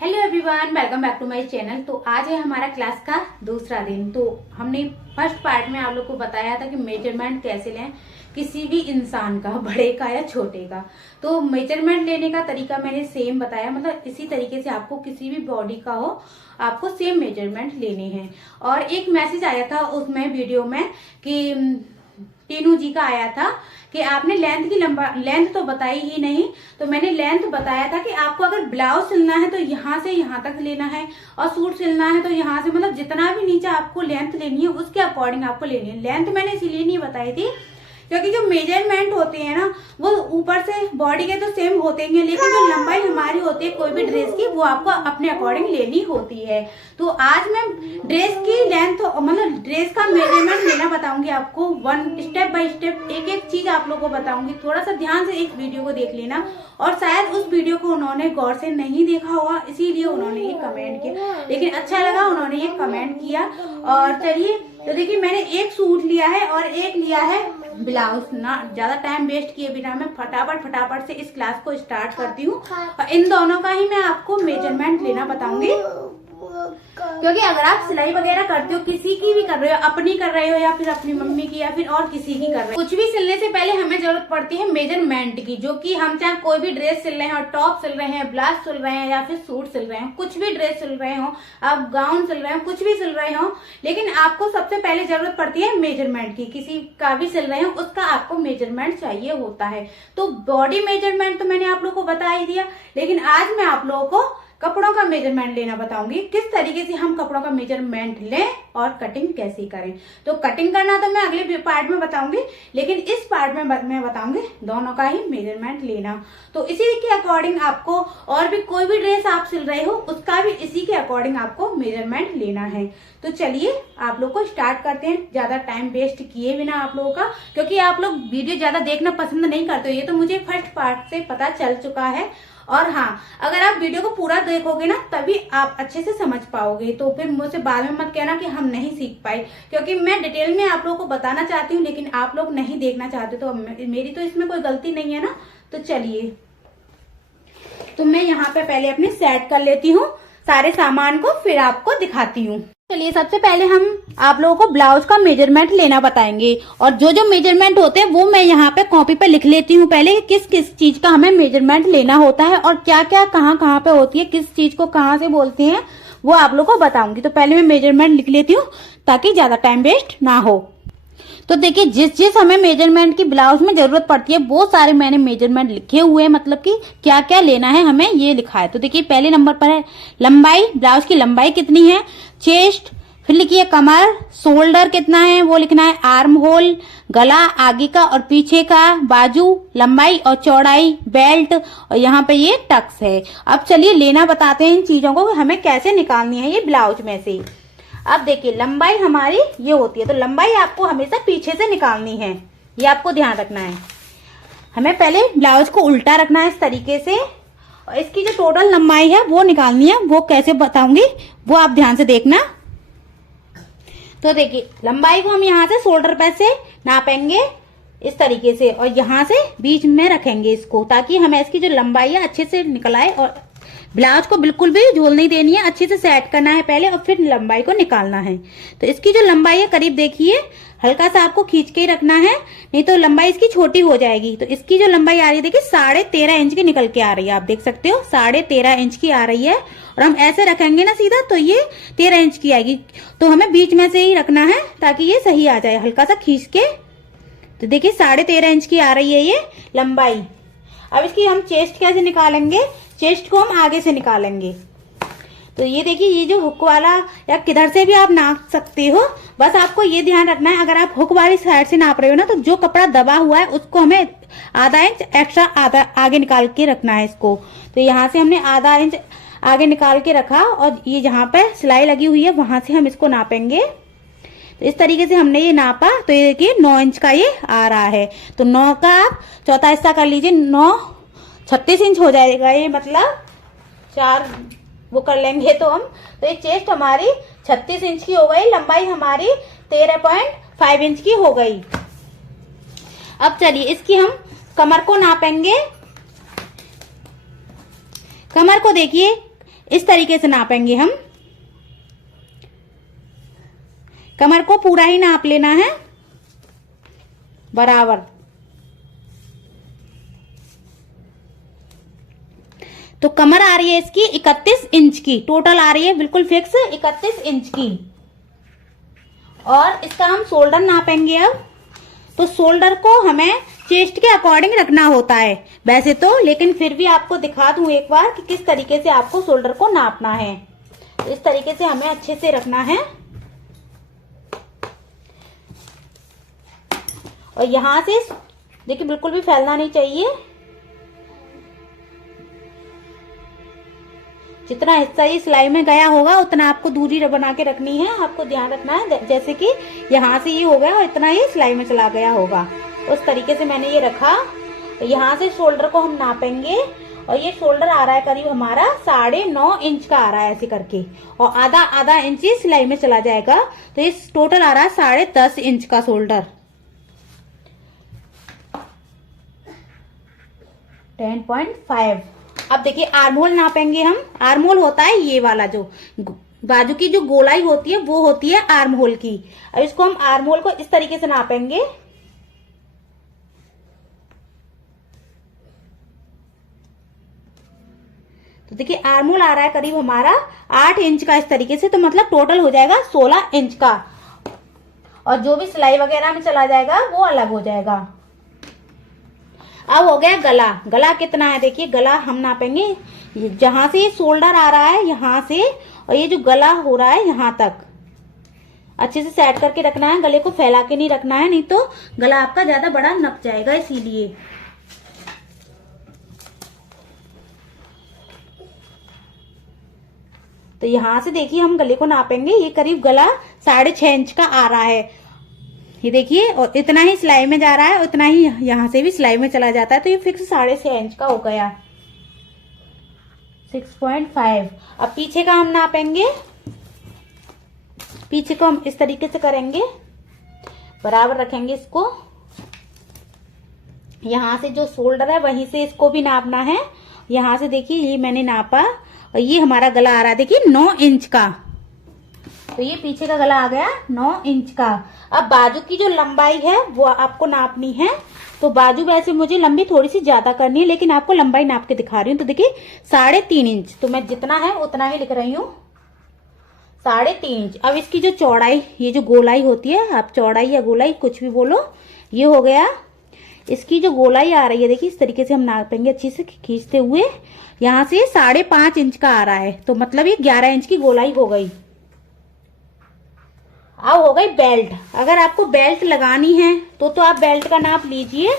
Hello everyone, welcome back to my channel. तो आज है हमारा क्लास का दूसरा दिन। तो हमने फर्स्ट पार्ट में आप लोग को बताया था कि मेजरमेंट कैसे लें किसी भी इंसान का, बड़े का या छोटे का। तो मेजरमेंट लेने का तरीका मैंने सेम बताया, मतलब इसी तरीके से आपको किसी भी बॉडी का हो आपको सेम मेजरमेंट लेने हैं। और एक मैसेज आया था उसमें वीडियो में कि टीनू जी का आया था कि आपने लेंथ तो बताई ही नहीं। तो मैंने लेंथ बताया था कि आपको अगर ब्लाउज सिलना है तो यहाँ से यहाँ तक लेना है, और सूट सिलना है तो यहाँ से, मतलब जितना भी नीचे आपको लेंथ लेनी है उसके अकॉर्डिंग आपको लेनी है। लेंथ मैंने इसीलिए नहीं बताई थी क्योंकि जो मेजरमेंट होते हैं ना वो ऊपर से बॉडी के तो सेम होते हैं, लेकिन जो लंबाई हमारी होती है कोई भी ड्रेस की वो आपको अपने अकॉर्डिंग लेनी होती है। तो आज मैं ड्रेस की लेंथ, मतलब ड्रेस का मेजरमेंट लेना बताऊंगी आपको, स्टेप बाय स्टेप एक एक चीज आप लोगों को बताऊंगी। थोड़ा सा ध्यान से इस वीडियो को देख लेना। और शायद उस वीडियो को उन्होंने गौर से नहीं देखा होगा, इसीलिए उन्होंने ये कमेंट किया, लेकिन अच्छा लगा उन्होंने ये कमेंट किया। और चलिए, तो देखिए मैंने एक सूट लिया है और एक लिया है ब्लाउज। ना ज्यादा टाइम वेस्ट किए बिना मैं फटाफट से इस क्लास को स्टार्ट करती हूँ। और इन दोनों का ही मैं आपको मेजरमेंट लेना बताऊंगी, क्योंकि अगर आप सिलाई वगैरह करते हो, किसी की भी कर रहे हो, अपनी कर रहे हो या फिर अपनी मम्मी की या फिर और किसी की कर रहे हो, कुछ भी सिलने से पहले हमें जरूरत पड़ती है मेजरमेंट की। जो कि हम चाहे कोई भी ड्रेस सिल रहे हैं, और टॉप सिल रहे हैं, ब्लाउज सिल रहे हैं या फिर सूट सिल रहे हैं, कुछ भी ड्रेस सिल रहे हो, आप गाउन सिल रहे हो, कुछ भी सिल रहे हो, लेकिन आपको सबसे पहले जरूरत पड़ती है मेजरमेंट की। किसी का भी सिल रहे हो उसका आपको मेजरमेंट चाहिए होता है। तो बॉडी मेजरमेंट तो मैंने आप लोग को बता ही दिया, लेकिन आज मैं आप लोगों को कपड़ों का मेजरमेंट लेना बताऊंगी, किस तरीके से हम कपड़ों का मेजरमेंट लें और कटिंग कैसे करें। तो कटिंग करना तो मैं अगले पार्ट में बताऊंगी, लेकिन इस पार्ट में मैं बताऊंगी दोनों का ही मेजरमेंट लेना। तो इसी के अकॉर्डिंग आपको, और भी कोई भी ड्रेस आप सिल रहे हो उसका भी इसी के अकॉर्डिंग आपको मेजरमेंट लेना है। तो चलिए आप लोग को स्टार्ट करते हैं, ज्यादा टाइम वेस्ट किए बिना आप लोगों का, क्योंकि आप लोग वीडियो ज्यादा देखना पसंद नहीं करते हो, ये तो मुझे फर्स्ट पार्ट से पता चल चुका है। और हाँ, अगर आप वीडियो को पूरा देखोगे ना तभी आप अच्छे से समझ पाओगे। तो फिर मुझसे बाद में मत कहना कि हम नहीं सीख पाए, क्योंकि मैं डिटेल में आप लोगों को बताना चाहती हूँ लेकिन आप लोग नहीं देखना चाहते, तो मेरी तो इसमें कोई गलती नहीं है ना। तो चलिए, तो मैं यहाँ पे पहले अपने सेट कर लेती हूँ सारे सामान को, फिर आपको दिखाती हूँ। चलिए, सबसे पहले हम आप लोगों को ब्लाउज का मेजरमेंट लेना बताएंगे, और जो जो मेजरमेंट होते हैं वो मैं यहाँ पे कॉपी पे लिख लेती हूँ पहले, किस किस चीज का हमें मेजरमेंट लेना होता है और क्या क्या कहाँ पे होती है, किस चीज को कहाँ से बोलते हैं वो आप लोगों को बताऊंगी। तो पहले मैं मेजरमेंट लिख लेती हूँ ताकि ज्यादा टाइम वेस्ट ना हो। तो देखिए, जिस हमें मेजरमेंट की ब्लाउज में जरूरत पड़ती है वो सारे मैंने मेजरमेंट लिखे हुए हैं, मतलब कि क्या क्या लेना है हमें ये लिखा है। तो देखिए, पहले नंबर पर है लंबाई, ब्लाउज की लंबाई कितनी है, चेस्ट, फिर लिखिए कमर, शोल्डर कितना है वो लिखना है, आर्म होल, गला आगे का और पीछे का, बाजू, लंबाई और चौड़ाई, बेल्ट, और यहाँ पे ये टक्स है। अब चलिए लेना बताते हैं इन चीजों को हमें कैसे निकालनी है ये ब्लाउज में से। अब देखिए, लंबाई हमारी ये होती है, तो लंबाई आपको हमेशा पीछे से निकालनी है, ये आपको ध्यान रखना है। हमें पहले ब्लाउज को उल्टा रखना है इस तरीके से, और इसकी जो टोटल लंबाई है वो निकालनी है। वो कैसे बताऊंगी वो आप ध्यान से देखना। तो देखिए, लंबाई को हम यहाँ से शोल्डर पे से नापेंगे इस तरीके से, और यहाँ से बीच में रखेंगे इसको, ताकि हमें इसकी जो लंबाई है अच्छे से निकल आए। और ब्लाउज को बिल्कुल भी झोल नहीं देनी है, अच्छे से सेट करना है पहले और फिर लंबाई को निकालना है। तो इसकी जो लंबाई है करीब देखिए, हल्का सा आपको खींच के ही रखना है, नहीं तो लंबाई इसकी छोटी हो जाएगी। तो इसकी जो लंबाई आ रही है देखिए 13.5 इंच की निकल के आ रही है, आप देख सकते हो 13.5 इंच की आ रही है। और हम ऐसे रखेंगे ना सीधा तो ये 13 इंच की आएगी, तो हमें बीच में से ही रखना है ताकि ये सही आ जाए, हल्का सा खींच के। तो देखिए 13.5 इंच की आ रही है ये लंबाई। अब इसकी हम चेस्ट कैसे निकालेंगे, चेस्ट को हम आगे से निकालेंगे। तो ये देखिए, ये जो हुक वाला या किधर से भी आप नाप सकते हो, बस आपको ये ध्यान रखना है, अगर आप हुक वाली साइड से नाप रहे हो ना तो जो कपड़ा दबा हुआ है उसको हमें आधा इंच एक्स्ट्रा आगे निकाल के रखना है इसको। तो यहाँ से हमने आधा इंच आगे निकाल के रखा, और ये जहाँ पे सिलाई लगी हुई है वहां से हम इसको नापेंगे। तो इस तरीके से हमने ये नापा, तो ये देखिए 9 इंच का ये आ रहा है। तो 9 का आप चौथा हिस्सा कर लीजिए, 9 36 इंच हो जाएगा ये, मतलब 4 वो कर लेंगे तो हम। तो ये चेस्ट हमारी 36 इंच की हो गई, लंबाई हमारी 13.5 इंच की हो गई। अब चलिए इसकी हम कमर को नापेंगे। कमर को देखिए इस तरीके से नापेंगे हम। कमर को पूरा ही नाप लेना है बराबर। तो कमर आ रही है इसकी 31 इंच की, टोटल आ रही है बिल्कुल फिक्स 31 इंच की। और इसका हम शोल्डर नापेंगे अब। तो शोल्डर को हमें चेस्ट के अकॉर्डिंग रखना होता है वैसे तो, लेकिन फिर भी आपको दिखा दूं एक बार कि किस तरीके से आपको शोल्डर को नापना है। इस तरीके से हमें अच्छे से रखना है। और यहां से देखिए बिल्कुल भी फैलना नहीं चाहिए। जितना हिस्सा ये सिलाई में गया होगा उतना आपको दूरी बना के रखनी है। आपको ध्यान रखना है जैसे कि यहाँ से ये हो गया और इतना ये सिलाई में चला गया होगा, उस तरीके से मैंने ये रखा। यहाँ से शोल्डर को हम नापेंगे और ये शोल्डर आ रहा है करीब हमारा 9.5 इंच का आ रहा है ऐसे करके, और आधा आधा इंच सिलाई में चला जाएगा। तो ये टोटल आ रहा है 10.5 इंच का शोल्डर। 10.5। अब देखिए आर्महोल नापेंगे हम। आर्महोल होता है ये वाला, जो बाजू की जो गोलाई होती है वो होती है आर्महोल की। अब इसको हम आर्महोल को इस तरीके से नापेंगे। तो देखिए आर्महोल आ रहा है करीब हमारा 8 इंच का इस तरीके से, तो मतलब टोटल हो जाएगा 16 इंच का। और जो भी सिलाई वगैरह में चला जाएगा वो अलग हो जाएगा। अब हो गया गला। गला कितना है देखिए, गला हम नापेंगे जहां से ये शोल्डर आ रहा है यहां से, और ये जो गला हो रहा है यहां तक अच्छे से सेट करके रखना है। गले को फैला के नहीं रखना है, नहीं तो गला आपका ज्यादा बड़ा नप जाएगा, इसीलिए। तो यहां से देखिए हम गले को नापेंगे। ये करीब गला 6.5 इंच का आ रहा है, ये देखिए। और इतना ही सिलाई में जा रहा है, उतना ही यहां से भी सिलाई में चला जाता है। तो ये फिक्स 6.5 इंच का हो गया, 6.5। अब पीछे का हम नापेंगे। पीछे को हम इस तरीके से करेंगे, बराबर रखेंगे इसको। यहां से जो शोल्डर है वहीं से इसको भी नापना है। यहां से देखिए ये मैंने नापा, और ये हमारा गला आ रहा है देखिए 9 इंच का। तो ये पीछे का गला आ गया 9 इंच का। अब बाजू की जो लंबाई है वो आपको नापनी है। तो बाजू वैसे मुझे लंबी थोड़ी सी ज्यादा करनी है, लेकिन आपको लंबाई नाप के दिखा रही हूँ। तो देखिए 3.5 इंच, तो मैं जितना है उतना ही लिख रही हूँ, 3.5 इंच। अब इसकी जो चौड़ाई, ये जो गोलाई होती है, आप चौड़ाई या गोलाई कुछ भी बोलो, ये हो गया। इसकी जो गोलाई आ रही है देखिए इस तरीके से हम नापेंगे अच्छे से खींचते हुए। यहाँ से 5.5 इंच का आ रहा है, तो मतलब ये 11 इंच की गोलाई हो गई। अब हो गई बेल्ट। अगर आपको बेल्ट लगानी है तो आप बेल्ट का नाप लीजिए,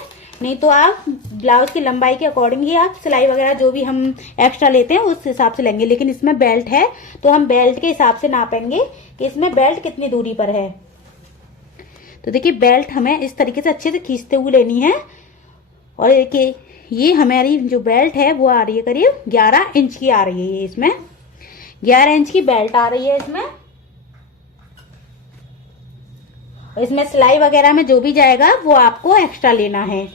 नहीं तो आप ब्लाउज की लंबाई के अकॉर्डिंग ही आप सिलाई वगैरह जो भी हम एक्स्ट्रा लेते हैं उस हिसाब से लेंगे। लेकिन इसमें बेल्ट है तो हम बेल्ट के हिसाब से नापेंगे कि इसमें बेल्ट कितनी दूरी पर है। तो देखिए बेल्ट हमें इस तरीके से अच्छे से खींचते हुए लेनी है। और देखिए ये हमारी जो बेल्ट है वो आ रही है करीब 11 इंच की आ रही है। ये इसमें 11 इंच की बेल्ट आ रही है इसमें। इसमें सिलाई वगैरह में जो भी जाएगा वो आपको एक्स्ट्रा लेना है,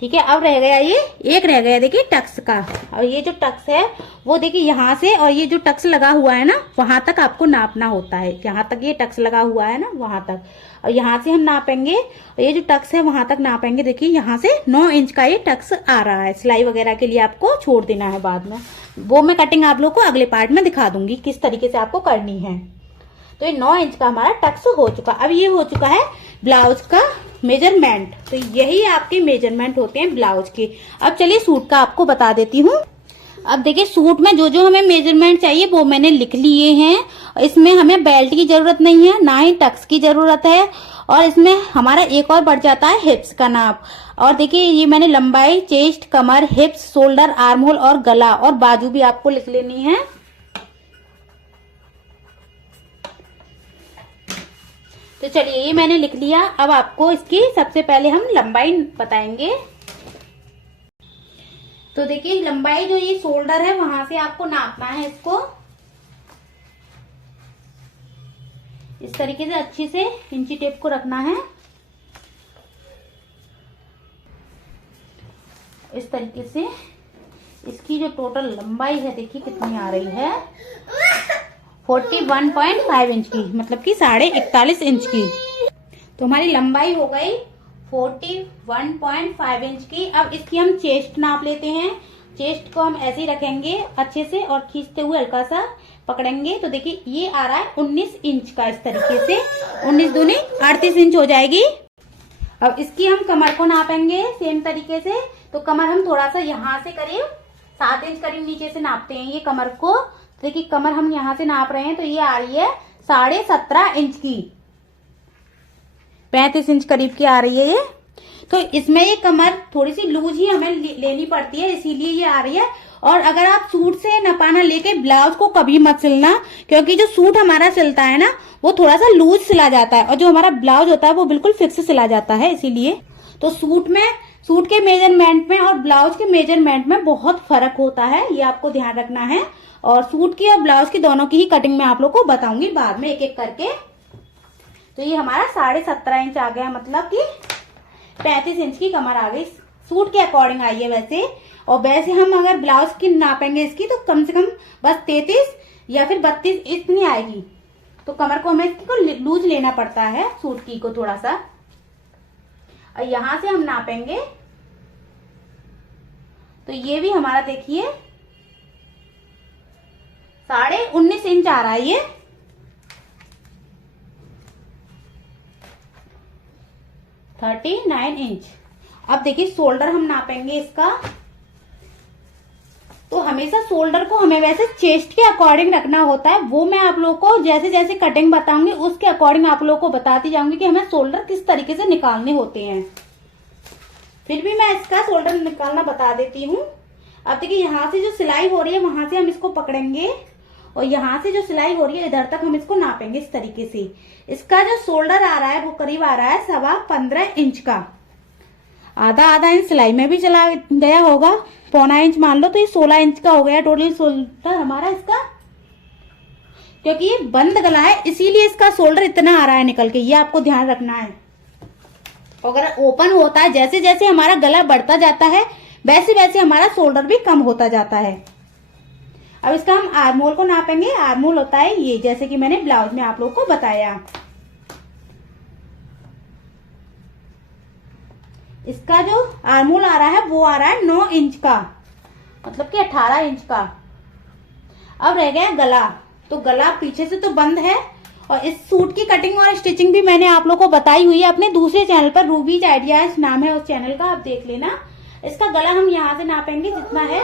ठीक है। अब रह गया ये एक रह गया देखिए टक्स का। और ये जो टक्स है वो देखिए यहाँ से, और ये जो टक्स लगा हुआ है ना वहां तक आपको नापना होता है। यहाँ तक ये टक्स लगा हुआ है ना वहां तक, और यहाँ से हम नापेंगे। और ये जो टक्स है वहां तक नापेंगे। देखिए यहाँ से 9 इंच का ये टक्स आ रहा है। सिलाई वगैरह के लिए आपको छोड़ देना है बाद में, वो मैं कटिंग आप लोग को अगले पार्ट में दिखा दूंगी किस तरीके से आपको करनी है। तो ये 9 इंच का हमारा टक्स हो चुका। अब ये हो चुका है ब्लाउज का मेजरमेंट। तो यही आपके मेजरमेंट होते हैं ब्लाउज के। अब चलिए सूट का आपको बता देती हूँ। अब देखिए सूट में जो जो हमें मेजरमेंट चाहिए वो मैंने लिख लिए हैं। इसमें हमें बेल्ट की जरूरत नहीं है, ना ही टक्स की जरूरत है। और इसमें हमारा एक और बढ़ जाता है हिप्स का नाप। और देखिए ये मैंने लंबाई, चेस्ट, कमर, हिप्स, शोल्डर, आर्म होल और गला और बाजू भी आपको लिख लेनी है। तो चलिए ये मैंने लिख लिया। अब आपको इसकी सबसे पहले हम लंबाई बताएंगे। तो देखिए लंबाई जो ये शोल्डर है वहां से आपको नापना है। इसको इस तरीके से अच्छे से इंची टेप को रखना है, इस तरीके से इसकी जो टोटल लंबाई है देखिए कितनी आ रही है, 41.5 इंच की, मतलब कि 41.5 इंच की। तो हमारी लंबाई हो गई 41.5 इंच की। अब इसकी हम चेस्ट नाप लेते हैं। चेस्ट को हम ऐसे ही रखेंगे अच्छे से और खींचते हुए हल्का सा पकड़ेंगे। तो देखिए ये आ रहा है 19 इंच का, इस तरीके से 19 दूनी 38 इंच हो जाएगी। अब इसकी हम कमर को नापेंगे सेम तरीके से। तो कमर हम थोड़ा सा यहाँ से करीब 7 इंच करीब नीचे से नापते हैं ये कमर को। देखिए कमर हम यहाँ से नाप रहे हैं तो ये आ रही है 17.5 इंच की, 35 इंच करीब की आ रही है ये। तो इसमें ये कमर थोड़ी सी लूज ही हमें लेनी पड़ती है, इसीलिए ये आ रही है। और अगर आप सूट से नपाना लेके ब्लाउज को कभी मत सिलना, क्योंकि जो सूट हमारा सिलता है ना वो थोड़ा सा लूज सिला जाता है और जो हमारा ब्लाउज होता है वो बिल्कुल फिक्स सिला जाता है। इसीलिए तो सूट के मेजरमेंट में और ब्लाउज के मेजरमेंट में बहुत फर्क होता है, ये आपको ध्यान रखना है। और सूट की और ब्लाउज की दोनों की ही कटिंग मैं आप लोग को बताऊंगी बाद में एक एक करके। तो ये हमारा 17.5 इंच आ गया, मतलब कि 35 इंच की कमर आ गई। सूट के अकॉर्डिंग आई है वैसे। और वैसे हम अगर ब्लाउज की नापेंगे इसकी तो कम से कम बस 33 या फिर 32 इतनी आएगी। तो कमर को हमें इसको लूज लेना पड़ता है सूट की को थोड़ा सा। और यहां से हम नापेंगे तो ये भी हमारा देखिए 19.5 इंच आ रहा है ये। 39 इंच। अब देखिए शोल्डर हम नापेंगे इसका। तो हमेशा शोल्डर को हमें वैसे चेस्ट के अकॉर्डिंग रखना होता है, वो मैं आप लोगों को जैसे जैसे कटिंग बताऊंगी उसके अकॉर्डिंग आप लोगों को बताती जाऊंगी कि हमें शोल्डर किस तरीके से निकालने होते हैं। फिर भी मैं इसका शोल्डर निकालना बता देती हूँ। अब देखिए यहाँ से जो सिलाई हो रही है वहां से हम इसको पकड़ेंगे और यहाँ से जो सिलाई हो रही है इधर तक हम इसको नापेंगे इस तरीके से। इसका जो शोल्डर आ रहा है वो करीब आ रहा है 15.25 इंच का। आधा इंच सिलाई में भी चला गया होगा, 1.25 इंच मान लो, तो ये 16 इंच का हो गया टोटल शोल्डर हमारा इसका। क्योंकि ये बंद गला है इसीलिए इसका शोल्डर इतना आ रहा है निकल के, ये आपको ध्यान रखना है। अगर ओपन होता है जैसे जैसे हमारा गला बढ़ता जाता है वैसे वैसे हमारा शोल्डर भी कम होता जाता है। अब इसका हम आर्मोल को नापेंगे। आर्मोल होता है ये, जैसे कि मैंने ब्लाउज में आप लोग को बताया। इसका जो आर्मोल आ रहा है वो आ रहा है 9 इंच का, मतलब कि 18 इंच का। अब रह गया गला। तो गला पीछे से तो बंद है और इस सूट की कटिंग और स्टिचिंग भी मैंने आप लोग को बताई हुई है अपने दूसरे चैनल पर, रूबीज आइडियाज नाम है उस चैनल का, आप देख लेना। इसका गला हम यहाँ से नापेंगे जितना है।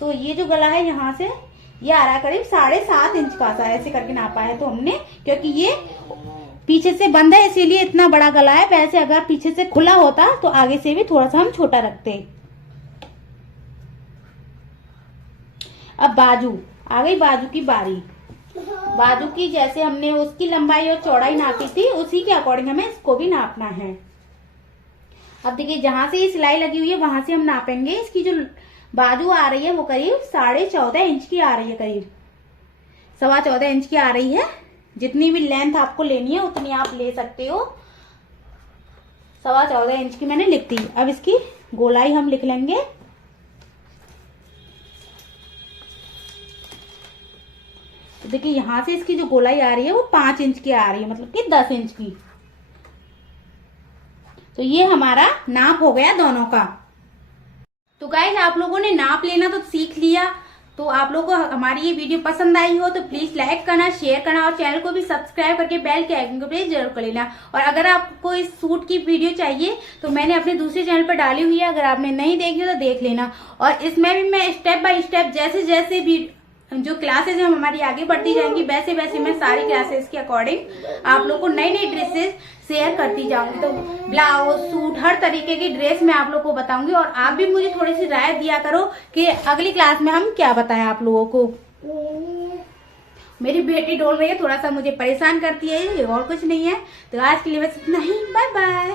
तो ये जो गला है यहाँ से ये आ रहा है करीब 7.5 इंच का, ऐसे करके नापा है तो हमने, क्योंकि ये पीछे से बंद है इसीलिए इतना बड़ा गला है। वैसे अगर पीछे से खुला होता तो आगे से भी थोड़ा सा हम छोटा रखते। अब बाजू आ गई, बाजू की बारी। बाजू की जैसे हमने उसकी लंबाई और चौड़ाई नापी थी उसी के अकॉर्डिंग हमें इसको भी नापना है। अब देखिए जहां से ये सिलाई लगी हुई है वहां से हम नापेंगे। इसकी जो बाजू आ रही है वो करीब 14.5 इंच की आ रही है, करीब 14.25 इंच की आ रही है। जितनी भी लेंथ आपको लेनी है उतनी आप ले सकते हो। 14.25 इंच की मैंने लिख दी। अब इसकी गोलाई हम लिख लेंगे। तो देखिए यहां से इसकी जो गोलाई आ रही है वो 5 इंच की आ रही है, मतलब कि 10 इंच की। तो ये हमारा नाप हो गया दोनों का। तो गाइस आप लोगों ने नाप लेना तो सीख लिया। तो आप लोगों को हमारी ये वीडियो पसंद आई हो तो प्लीज लाइक करना, शेयर करना और चैनल को भी सब्सक्राइब करके बेल के आइकन को प्रेस जरूर कर लेना। और अगर आपको इस सूट की वीडियो चाहिए तो मैंने अपने दूसरे चैनल पर डाली हुई है, अगर आपने नहीं देखी हो तो देख लेना। और इसमें भी मैं स्टेप बाय स्टेप जैसे जैसे भी जो क्लासेज हम हमारी आगे बढ़ती जाएंगी वैसे वैसे मैं सारी क्लासेस के अकॉर्डिंग आप लोग को नई नई ड्रेसेस शेयर करती जाऊंगी। तो ब्लाउज, सूट, हर तरीके की ड्रेस मैं आप लोग को बताऊंगी। और आप भी मुझे थोड़ी सी राय दिया करो कि अगली क्लास में हम क्या बताएं आप लोगों को। मेरी बेटी डोल रही है, थोड़ा सा मुझे परेशान करती है, ये और कुछ नहीं है। तो आज के लिए बस इतना ही, बाय बाय।